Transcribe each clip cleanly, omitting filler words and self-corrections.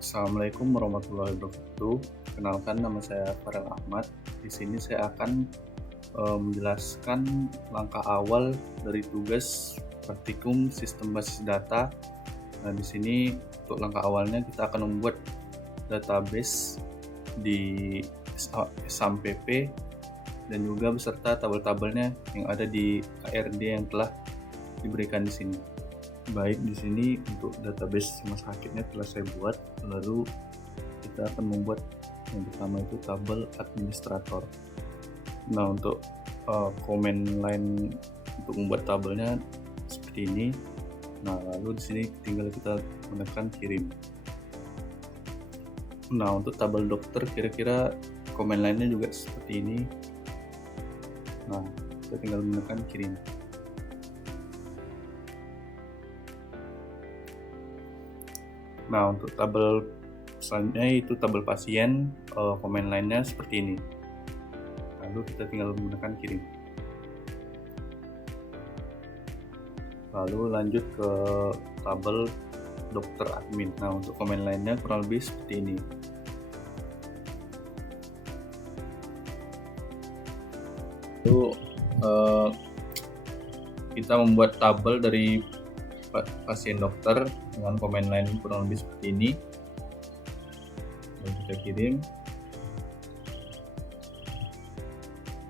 Assalamualaikum warahmatullahi wabarakatuh. Kenalkan, nama saya Farel Ahmad. Di sini saya akan menjelaskan langkah awal dari tugas praktikum sistem basis data. Nah, di sini untuk langkah awalnya kita akan membuat database di SAMPP dan juga beserta tabel-tabelnya yang ada di KRD yang telah diberikan di sini. Baik, di sini untuk database rumah sakitnya telah saya buat. Lalu kita akan membuat yang pertama itu tabel administrator. Nah, untuk komen line untuk membuat tabelnya seperti ini. Nah, lalu di sini tinggal kita menekan kirim. Nah, untuk tabel dokter kira-kira komen line-nya juga seperti ini. Nah, kita tinggal menekan kirim. Nah, untuk tabel selanjutnya itu tabel pasien, komen line-nya seperti ini. Lalu kita tinggal menekan kirim. Lalu lanjut ke tabel dokter admin. Nah, untuk komen line-nya kurang lebih seperti ini. Lalu kita membuat tabel dari pasien dokter dengan komen line kurang lebih seperti ini. Lalu kita kirim.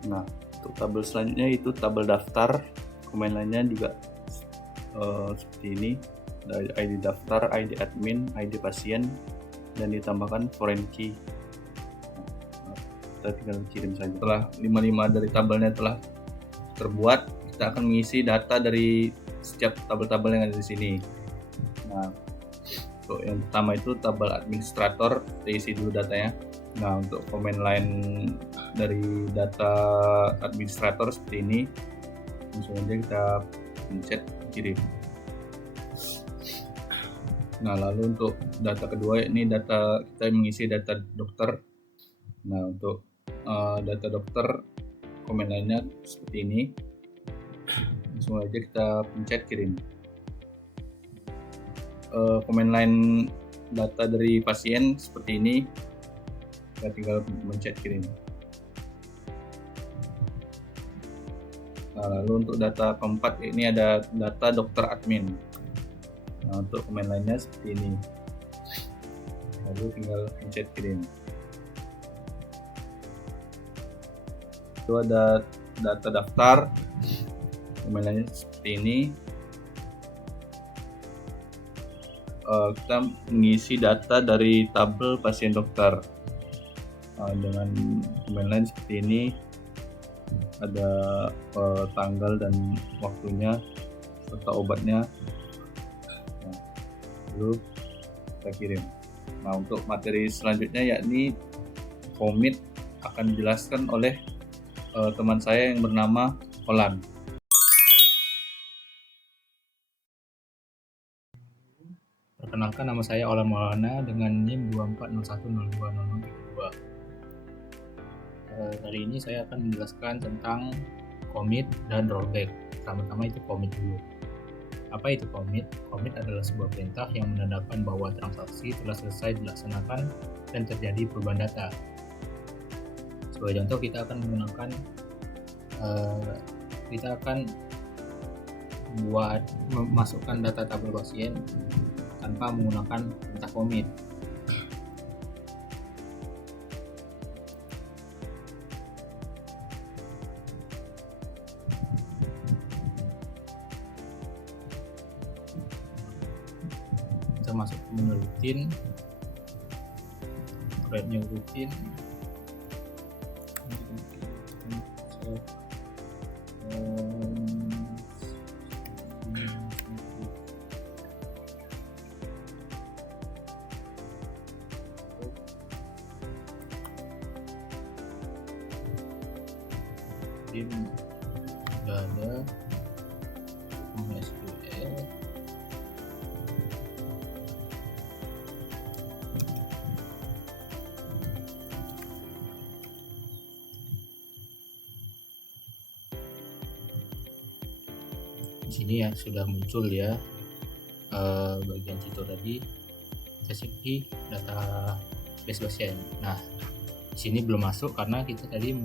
Nah, untuk tabel selanjutnya itu tabel daftar, komen line-nya juga seperti ini. Ada ID daftar, ID admin, ID pasien, dan ditambahkan foreign key. Nah, kita tinggal kirim saja. Setelah 55 dari tabelnya telah terbuat, kita akan mengisi data dari setiap tabel-tabel yang ada di sini. Nah, untuk yang pertama itu tabel administrator, kita isi dulu datanya. Nah, untuk komen line dari data administrator seperti ini, langsung aja kita pencet kirim. Nah, lalu untuk data kedua ini data kita mengisi data dokter. Nah, untuk data dokter komen line-nya seperti ini, langsung aja kita pencet kirim. Komen line data dari pasien seperti ini, kita tinggal pencet kirim. Nah, lalu untuk data keempat ini ada data dokter admin. Nah, untuk komen line-nya seperti ini, lalu tinggal pencet kirim. Itu ada data daftar, komen line-nya seperti ini. Kita mengisi data dari tabel pasien dokter dengan komen line seperti ini. Ada tanggal dan waktunya serta obatnya. Nah, lalu kita kirim. Nah, untuk materi selanjutnya yakni komit akan dijelaskan oleh teman saya yang bernama Olan. Perkenalkan, nama saya Olan Maulana dengan NIM 2401020032. Kali ini saya akan menjelaskan tentang commit dan rollback. Pertama-tama itu commit dulu. Apa itu commit? Commit adalah sebuah perintah yang menandakan bahwa transaksi telah selesai dilaksanakan dan terjadi perubahan data. Sebagai contoh, kita akan memasukkan data tabel pasien tanpa menggunakan perintah commit. Kita masuk ke menu rutin, create new rutin. Sudah ada MySQL. Di sini ya sudah muncul ya bagian situ tadi. kita cek di database pasien. Nah, di sini belum masuk karena kita tadi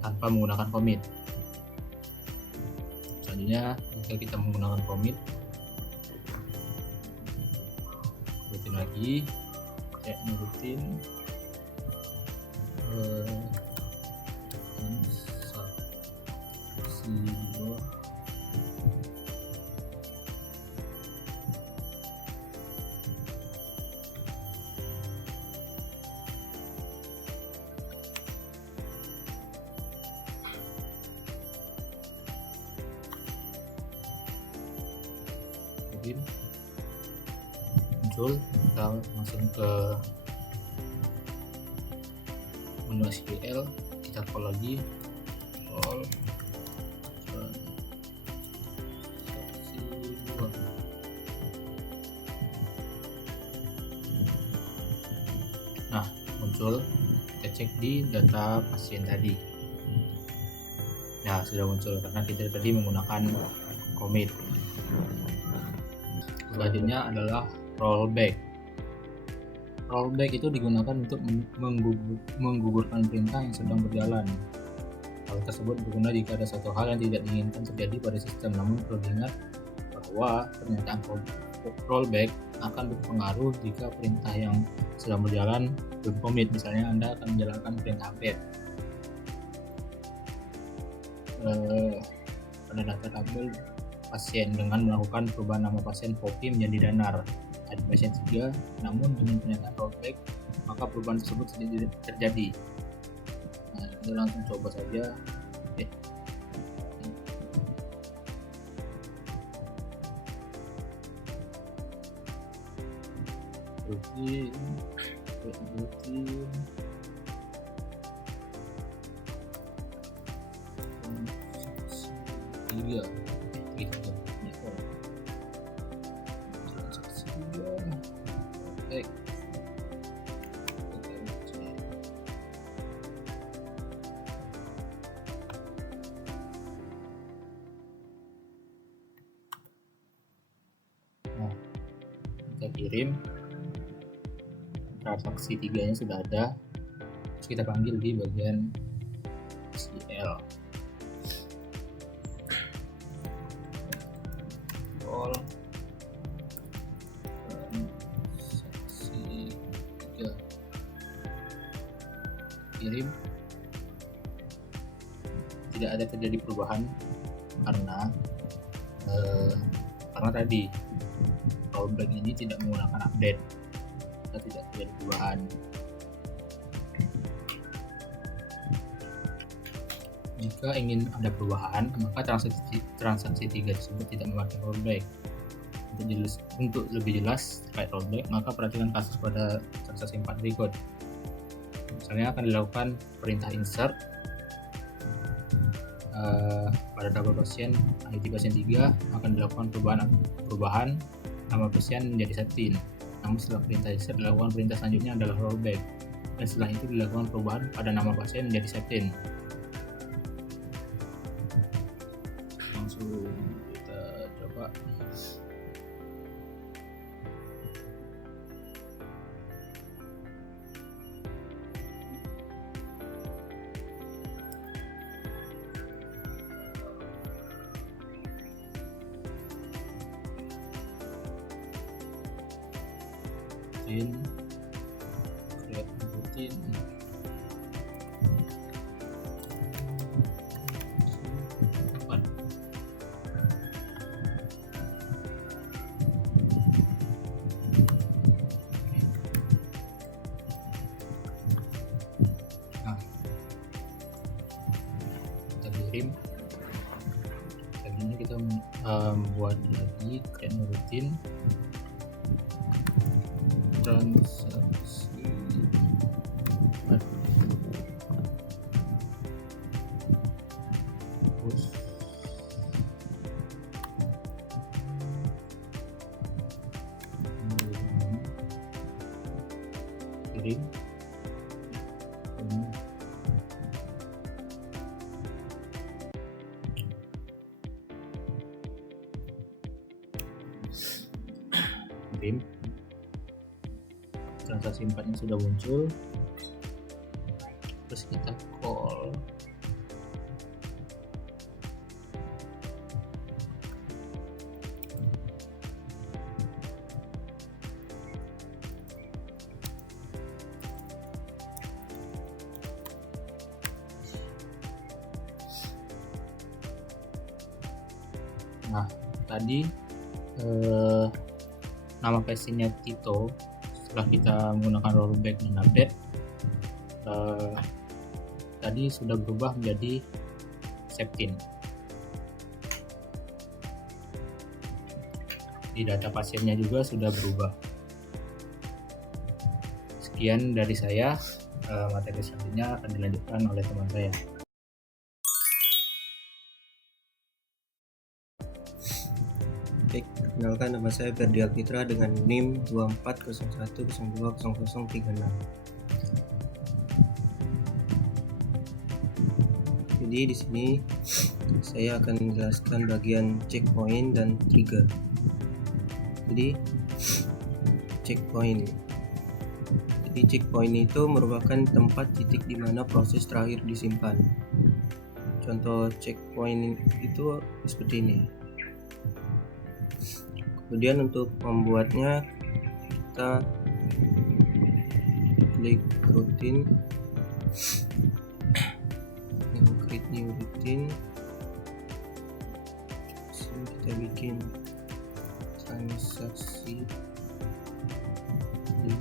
tanpa menggunakan commit. Selanjutnya jika kita menggunakan commit, rutin lagi, kayak rutin muncul, kita langsung ke menu SQL, kita call lagi, call transaksi 2. Nah, muncul, kita cek di data pasien tadi. Nah, sudah muncul karena kita tadi menggunakan commit. Selanjutnya adalah rollback. Rollback itu digunakan untuk menggugurkan perintah yang sedang berjalan. Hal tersebut berguna jika ada satu hal yang tidak diinginkan terjadi pada sistem. Namun perlu diingat bahwa pernyataan rollback akan berpengaruh jika perintah yang sedang berjalan belum commit. Misalnya Anda akan menjalankan perintah update pada data tabel pasien dengan melakukan perubahan nama pasien Poppy menjadi Danar di pasien 3, namun dengan pernyataan rollback maka perubahan tersebut tidak terjadi. Nah, kita langsung coba saja. Rutin 3 Nah, kita kirim, transaksi 3-nya sudah ada. Terus kita panggil di bagian SQL, call transaksi 3, kirim. Tidak ada terjadi perubahan karena tadi rollback ini tidak menggunakan update, kita tidak terjadi perubahan. Jika ingin ada perubahan, maka transaksi 3 tersebut tidak memakai rollback. Untuk lebih jelas terkait rollback, maka perhatikan kasus pada transaksi 4 berikut. Misalnya akan dilakukan perintah insert pada tabel pasien ID pasien 3, akan dilakukan perubahan nama pasien menjadi Septin. Namun setelah perintah insert dilakukan perintah selanjutnya adalah rollback, dan setelah itu dilakukan perubahan pada nama pasien menjadi Septin. Langsung kita coba. Create rutin kita kirim. Selanjutnya kita membuat lagi create rutin transaksi 4. Terus kirim. kirim. Transaksi 4 nya sudah muncul, terus kita call. Nah, tadi nama PC-nya Tito. Setelah kita menggunakan rollback dan update, tadi sudah berubah menjadi Septin. Di data pasiennya juga sudah berubah. Sekian dari saya. Materi selanjutnya akan dilanjutkan oleh teman saya. Baik, perkenalkan nama saya Ferdial Fitra dengan NIM 2401020036. Jadi di sini saya akan menjelaskan bagian checkpoint dan trigger. Jadi checkpoint itu merupakan tempat titik di mana proses terakhir disimpan. Contoh checkpoint itu seperti ini. Kemudian untuk membuatnya kita klik routine, create new routine. Sini kita bikin transaksi 5.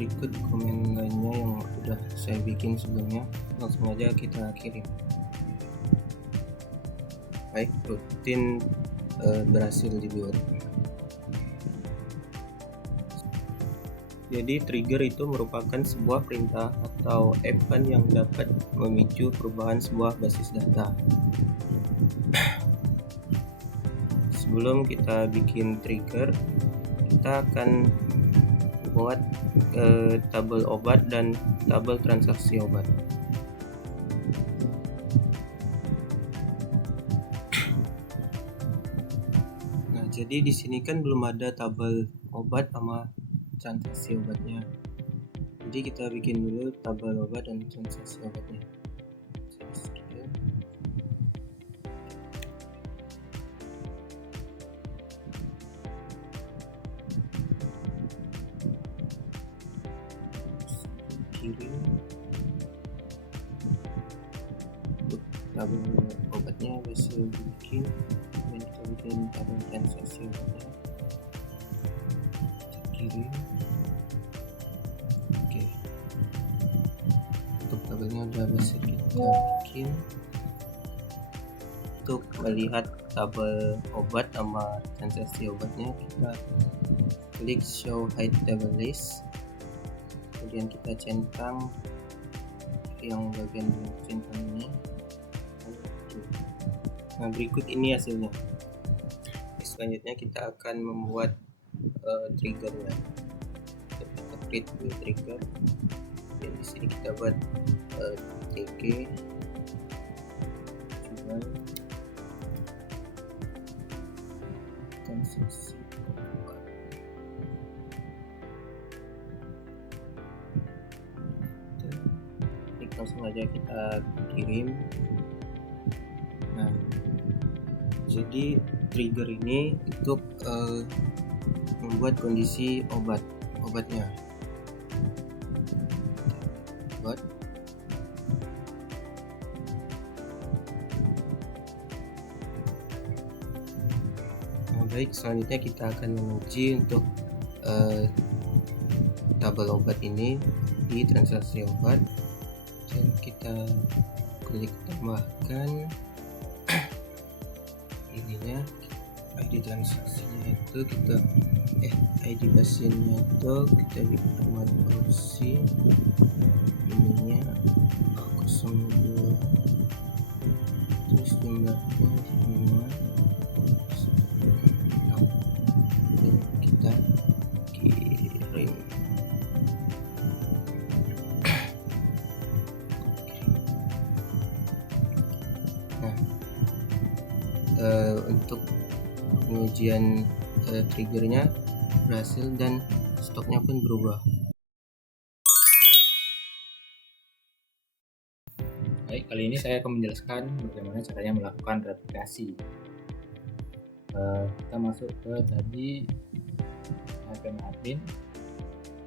Berikut komen lainnya yang sudah saya bikin sebelumnya, langsung aja kita kirim. Baik, rutin berhasil dibuat. Jadi trigger itu merupakan sebuah perintah atau event yang dapat memicu perubahan sebuah basis data. Sebelum kita bikin trigger, kita akan buat tabel obat dan tabel transaksi obat. Nah, jadi di sini kan belum ada tabel obat sama transaksi obatnya. Jadi kita bikin dulu tabel obat dan transaksi obatnya. Kirim. Untuk tabel obatnya bisa bikin, dan kita bikin tabel transaksi obatnya. Kirim. Oke. Untuk tabelnya udah bisa kita bikin. Untuk melihat tabel obat sama transaksi obatnya, kita klik show hide table list. Kemudian kita centang yang bagian centang ini. Nah, berikut ini hasilnya. Selanjutnya kita akan membuat triggernya. Kita create new trigger. Dan di sini kita buat tg jual transaksi. Langsung aja kita kirim. Nah, jadi trigger ini untuk membuat kondisi obatnya. Nah, baik, selanjutnya kita akan menguji untuk tabel obat ini di transaksi obat. Dan kita klik tambahkan ininya, ID transaksinya itu kita ID pasiennya itu kita di Ahmad Fauzi, ininya 02, terus jumlahnya semua, dan kita kirim. pengujian triggernya berhasil dan stoknya pun berubah. Baik, kali ini saya akan menjelaskan bagaimana caranya melakukan replikasi. Kita masuk ke tadi admin.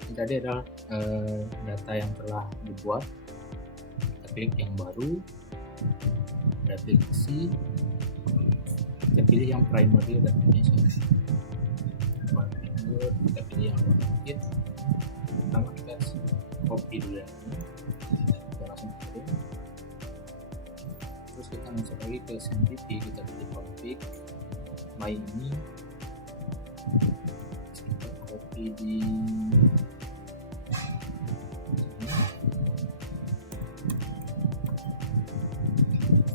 Ini tadi adalah data yang telah dibuat. Kita klik yang baru, replikasi. Kita pilih yang primary definition. Kita pilih yang limited. Pertama kita copy dulu ya. Kita langsung kirim. Terus kita masuk lagi ke SMPP, kita pilih config my ini, kita copy di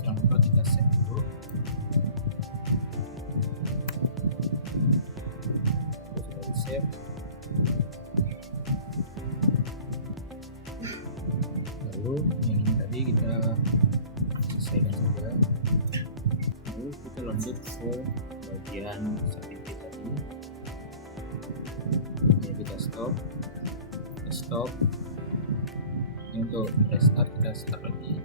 jangan lupa kita save dulu. Terus sudah di save, lalu yang ini tadi kita selesaikan saja. Lalu kita lanjut ke bagian SMPP tadi. Ini kita stop. Ini untuk restart, kita start lagi.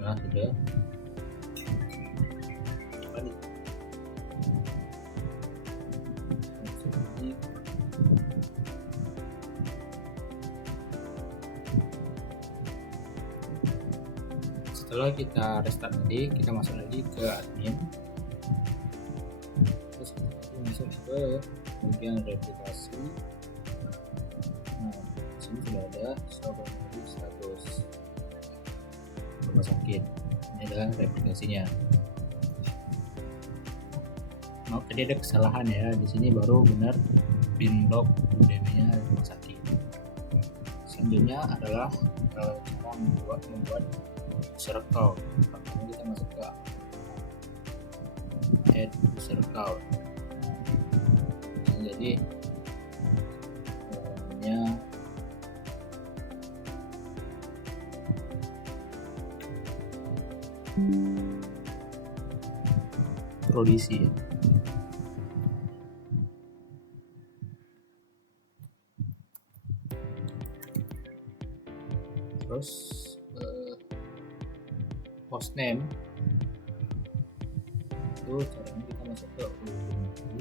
Nah, sudah. Setelah kita restart tadi, kita masuk lagi ke admin. Terus kita masuk ke bagian replikasi. Nah, di sini sudah ada sudah status rumah sakit. Ini adalah replikasinya. Maaf, tadi ada kesalahan ya. Di sini baru benar binlog UDB-nya rumah sakit. Selanjutnya adalah cara membuat user account. Pertama kita masuk ke add user account. Jadi namanya Prodisi. Terus hostname itu caranya kita masuk ke Ubuntu,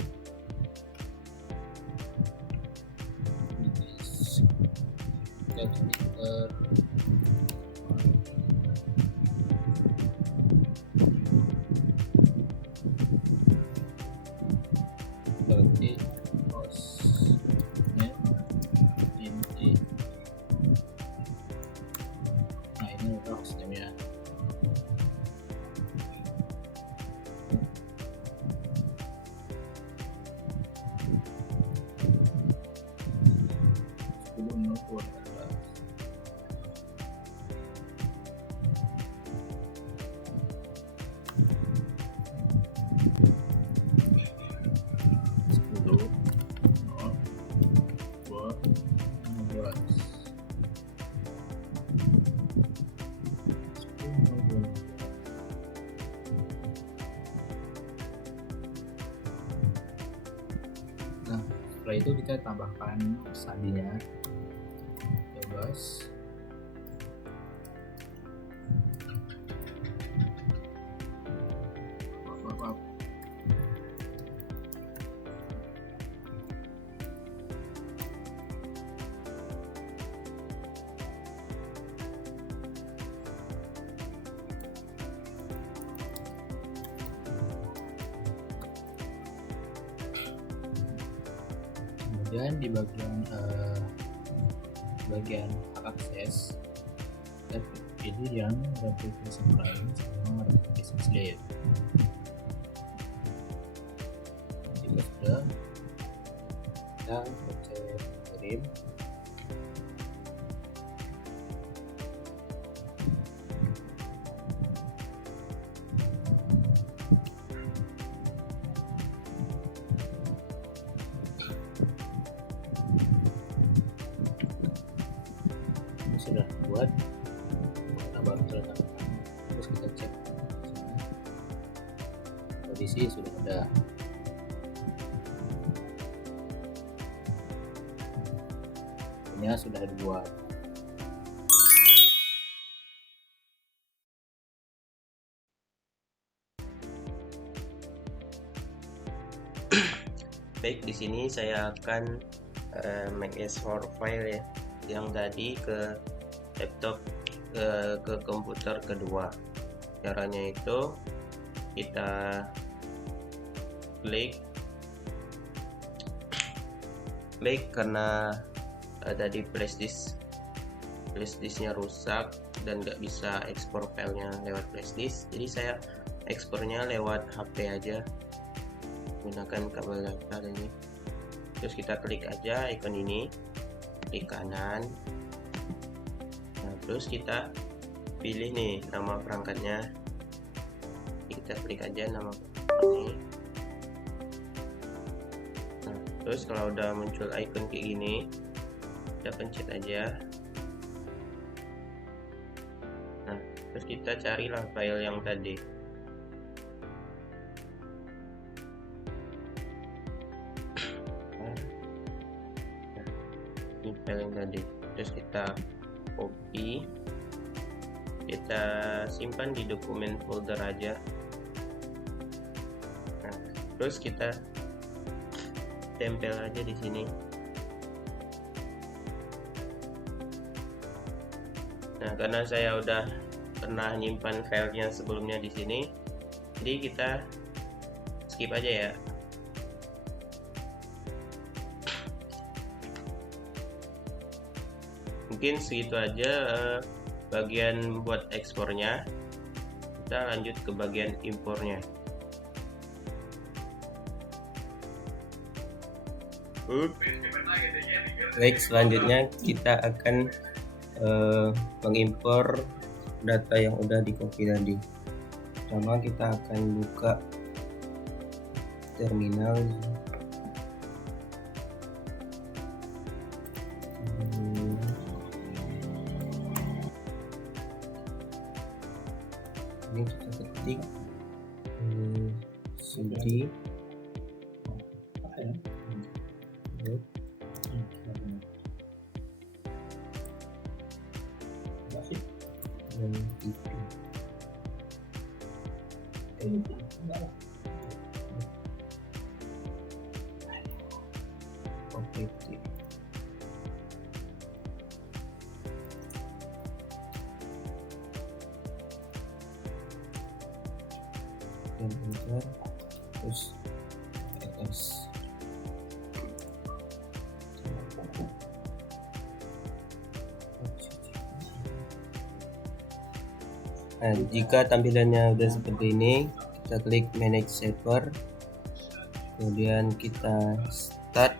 kita Twitter, berarti hostname ini. Nah, ini adalah hostname ya. Nah, setelah itu kita tambahkan sandinya, bebas. Kemudian di bagian hak akses kita pilih yang replication client sama replication slave. Jika sudah, kita pencet kirim. buat, kita baru letakkan, terus kita cek kondisi sudah ada. Ini sudah dibuat. Baik, di sini saya akan mengekspor file ya, yang tadi ke laptop ke komputer kedua. Caranya itu kita klik karena tadi flash disknya rusak dan nggak bisa ekspor filenya lewat flash disk, jadi saya ekspornya lewat HP aja menggunakan kabel data ini. Terus kita klik aja icon ini, klik kanan. Nah, terus kita pilih nih nama perangkatnya, kita klik aja nama ini. Nah, terus kalau udah muncul icon kayak gini, kita pencet aja. Nah, terus kita carilah file yang tadi. File yang tadi, terus kita copy, kita simpan di dokumen folder aja. Nah, terus kita tempel aja di sini. Nah, karena saya udah pernah nyimpan filenya sebelumnya di sini, jadi kita skip aja ya. Mungkin segitu aja bagian buat ekspornya. Kita lanjut ke bagian impornya. Baik, selanjutnya kita akan mengimpor data yang udah di copy tadi. Pertama kita akan buka terminal. Ini kita ketik cd dan itu opt. Dan enter, terus ls. Nah, jika tampilannya udah seperti ini, kita klik manage server, kemudian kita start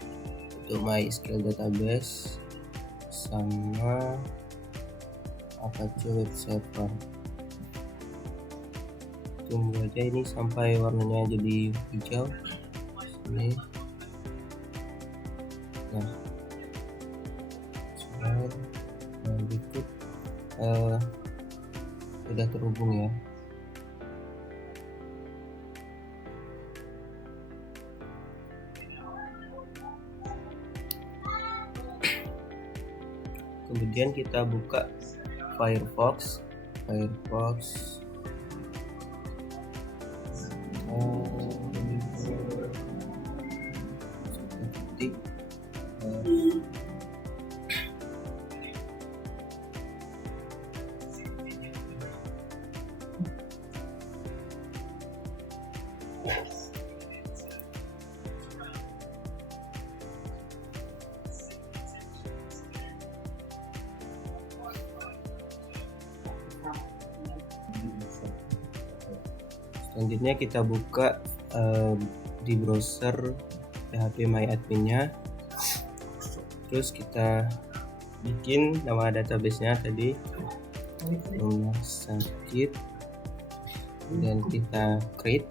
untuk MySQL database sama Apache Web Server. Tunggu aja ini sampai warnanya jadi hijau ini. Nah, berikut sudah terhubung ya. Kemudian kita buka Firefox. Selanjutnya kita buka di browser PHP MyAdmin-nya. Terus kita bikin nama database-nya tadi rumah sakit, dan kita create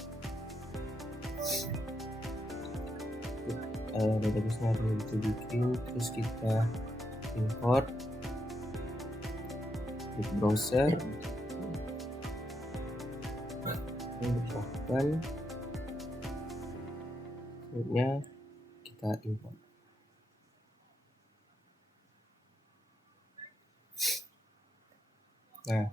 database-nya itu bikin. Terus kita import klik browser, open, selanjutnya kita import. Nah,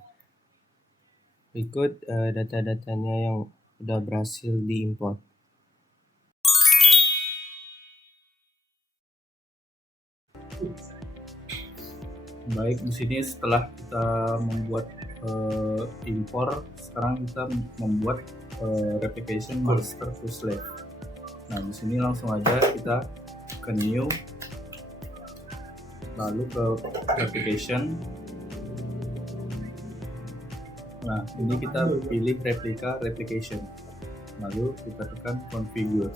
berikut data-datanya yang sudah berhasil diimport. Baik, di sini setelah kita membuat import, sekarang kita membuat replication master to slave. Nah, di sini langsung aja kita ke new, lalu ke replication. Nah, ini kita pilih replika replication, lalu kita tekan configure.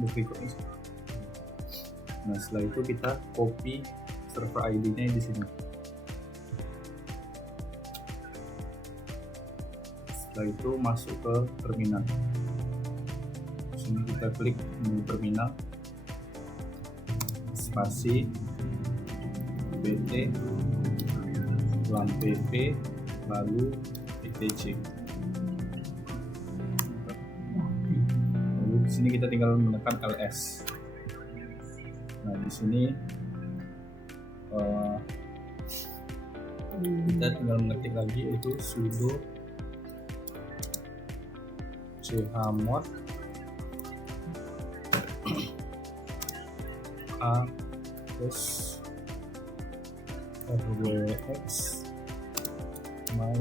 Berikutnya. Nah, setelah itu kita copy server ID-nya di sini. Setelah itu masuk ke terminal. Di sini kita klik menu terminal, spasi pt pp lalu etc. Lalu di sini kita tinggal menekan ls. Nah, di sini kita tinggal mengetik lagi yaitu sudo chmod a plus rwx my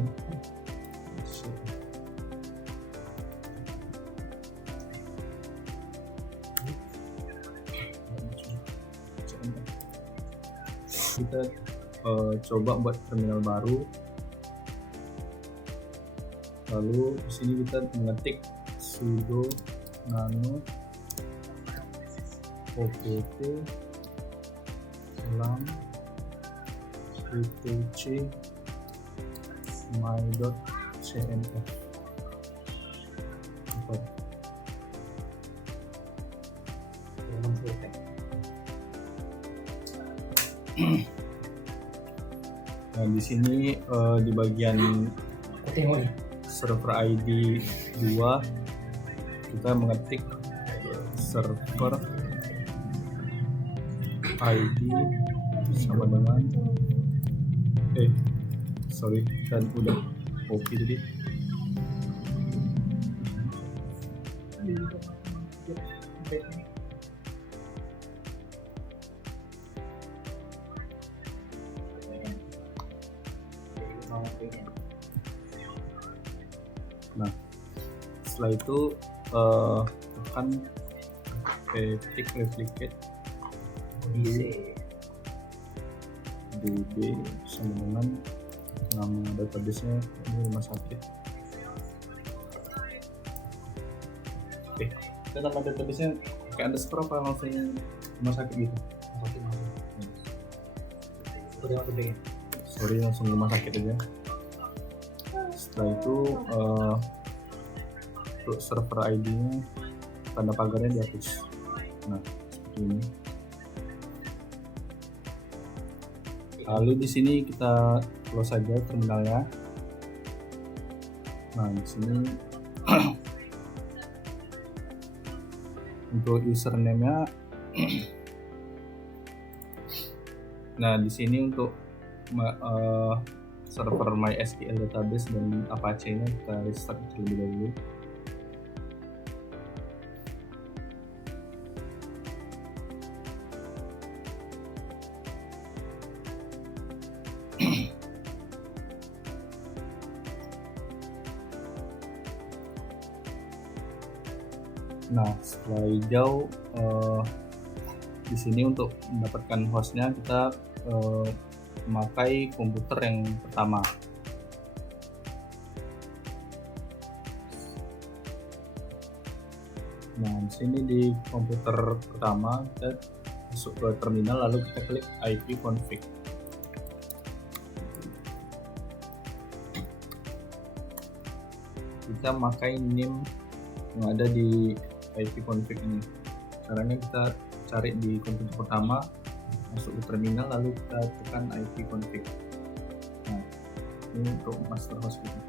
kita coba buat terminal baru, lalu di sini kita mengetik sudo nano opt etc my.cnf. Nah, di sini di bagian server ID 2 kita mengetik server ID sama dengan kan udah copy tadi. Nah, setelah itu tekan ketik replicate db sama dengan nama database-nya ini rumah sakit. Kita nama database-nya pakai underscore apa langsung rumah sakit gitu? Sorry, langsung rumah sakit aja. Setelah itu untuk server ID-nya tanda pagarnya dihapus. Nah, seperti ini. Lalu di sini kita close saja terminalnya. Nah, di sini untuk username-nya. Nah, di sini untuk server MySQL database dan Apache-nya kita restart terlebih dahulu. Nah, setelah hijau di sini untuk mendapatkan hostnya kita memakai komputer yang pertama. Nah, di sini di komputer pertama kita masuk ke terminal lalu kita klik ipconfig. Kita memakai name yang ada di ipconfig ini. Caranya kita cari di komputer pertama, masuk ke terminal lalu kita tekan IP config. Nah, ini untuk master host kita.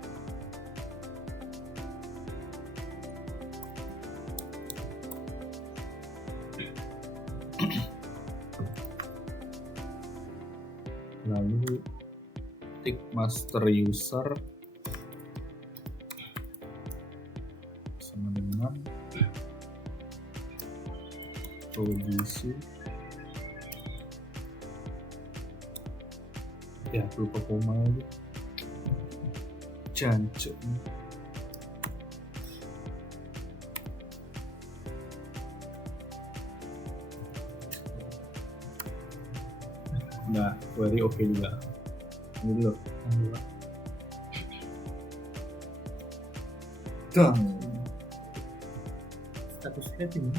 Lalu ketik master user sama dengan kondisi ya lupa koma aja jancuk. Nah, query oke juga. Ini dulu. Dang. Status slave ini.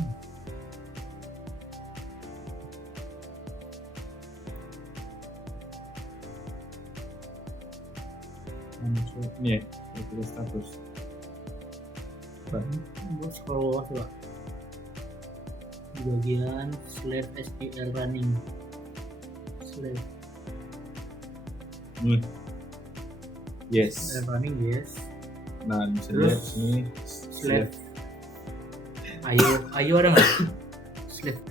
Ini ya, itu status. Gue scroll bawah coba. Di bagian slave SQL running. Slave. Yes. SQL running yes. Nah, bisa Terus, lihat sini Slave. Ayo ada nggak? Slave.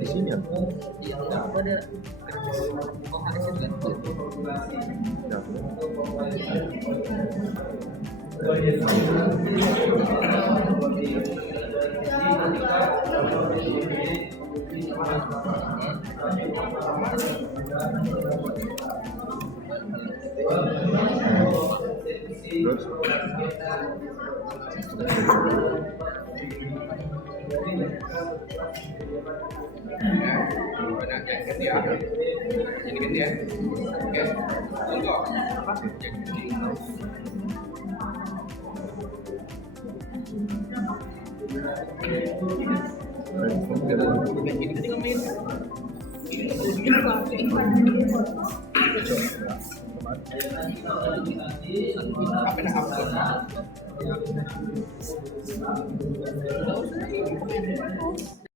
di sini ya.